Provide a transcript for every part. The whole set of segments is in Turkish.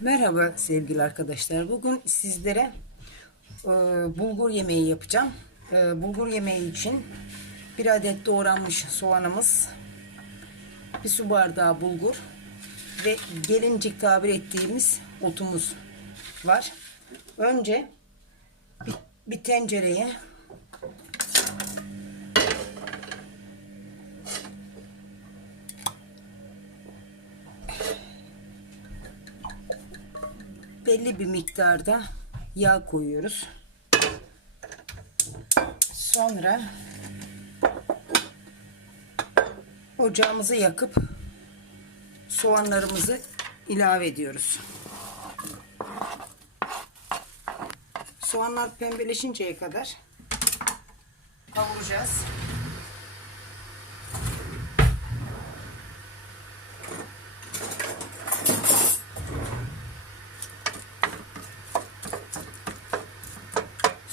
Merhaba sevgili arkadaşlar. Bugün sizlere e, bulgur yemeği yapacağım. E, bulgur yemeği için bir adet doğranmış soğanımız, bir su bardağı bulgur ve gelincik tabir ettiğimiz otumuz var. Önce bir, bir tencereye belli bir miktarda yağ koyuyoruz. Sonra ocağımızı yakıp soğanlarımızı ilave ediyoruz. Soğanlar pembeleşinceye kadar kavuracağız.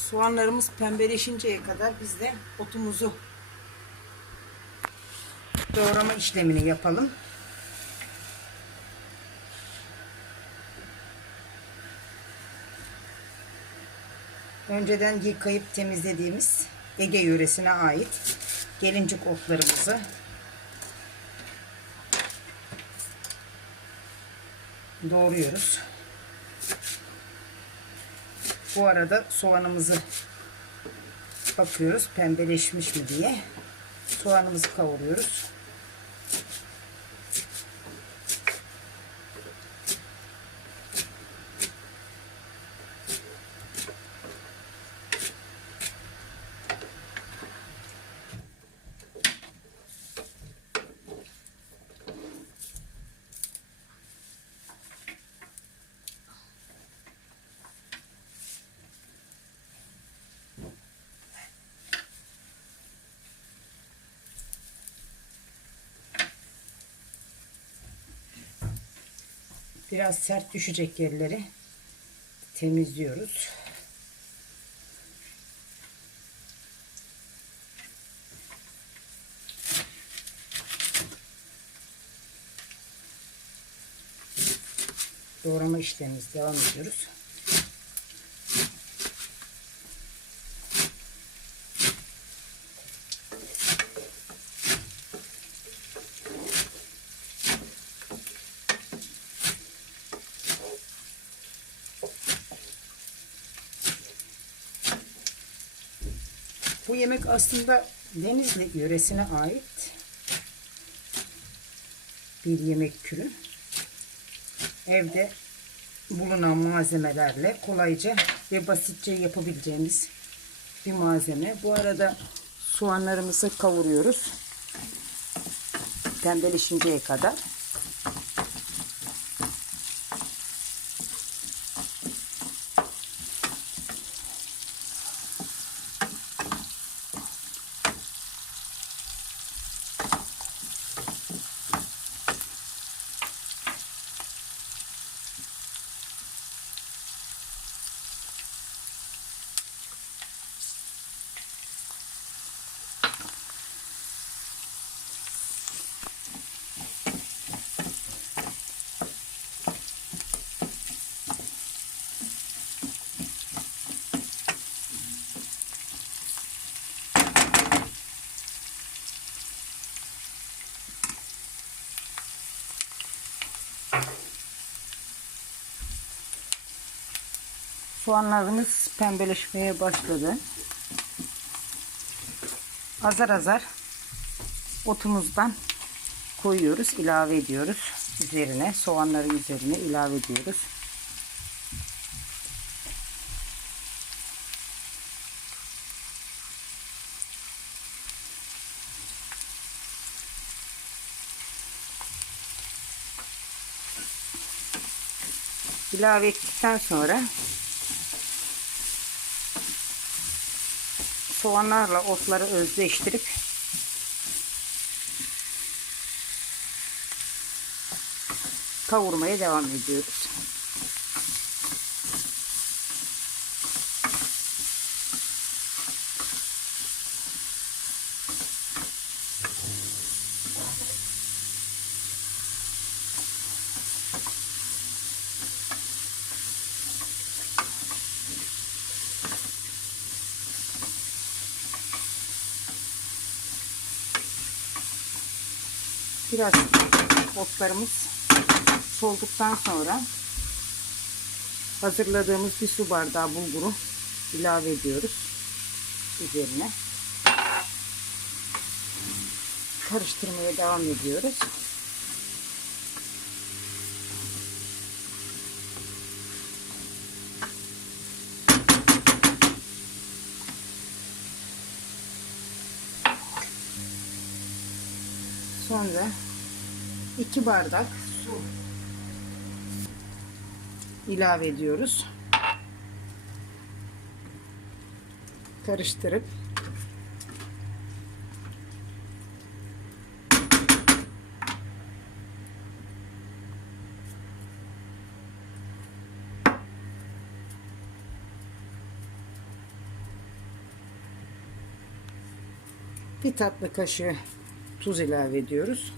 Soğanlarımız pembeleşinceye kadar biz de otumuzu doğrama işlemini yapalım. Önceden yıkayıp temizlediğimiz Ege yöresine ait gelincik otlarımızı doğruyoruz. Bu arada soğanımızı bakıyoruz pembeleşmiş mi diye. Soğanımızı kavuruyoruz. Biraz sert düşecek yerleri temizliyoruz. Doğrama işlemimiz devam ediyoruz. Bu yemek aslında Denizli yöresine ait bir yemek türü. Evde bulunan malzemelerle kolayca ve basitçe yapabileceğimiz bir malzeme. Bu arada soğanlarımızı kavuruyoruz. Pembeleşinceye kadar. Soğanlarımız pembeleşmeye başladı. Azar azar otumuzdan koyuyoruz, ilave ediyoruz üzerine, soğanların üzerine ilave ediyoruz. ilave ettikten sonra soğanlarla otları özleştirip kavurmaya devam ediyoruz. Biraz otlarımız solduktan sonra hazırladığımız bir su bardağı bulguru ilave ediyoruz üzerine. Karıştırmaya devam ediyoruz. Sonra 2 bardak su ilave ediyoruz. Karıştırıp bir tatlı kaşığı tuz ilave ediyoruz.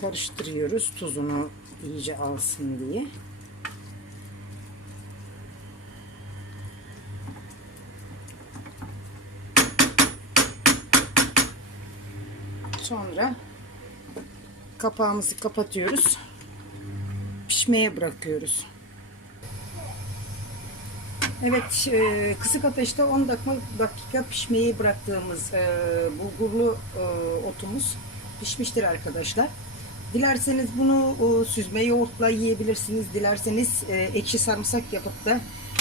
Karıştırıyoruz tuzunu iyice alsın diye. Sonra kapağımızı kapatıyoruz. Pişmeye bırakıyoruz. Evet, e, kısık ateşte 10 dakika, dakika pişmeyi bıraktığımız e, bulgurlu e, otumuz pişmiştir arkadaşlar. Dilerseniz bunu e, süzme yoğurtla yiyebilirsiniz. Dilerseniz e, ekşi sarımsak yapıp da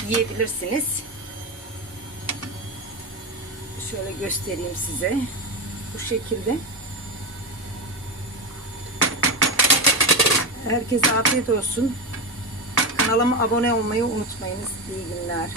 yiyebilirsiniz. Şöyle göstereyim size. Bu şekilde. Herkese afiyet olsun. Kanalıma abone olmayı unutmayınız. İyi günler.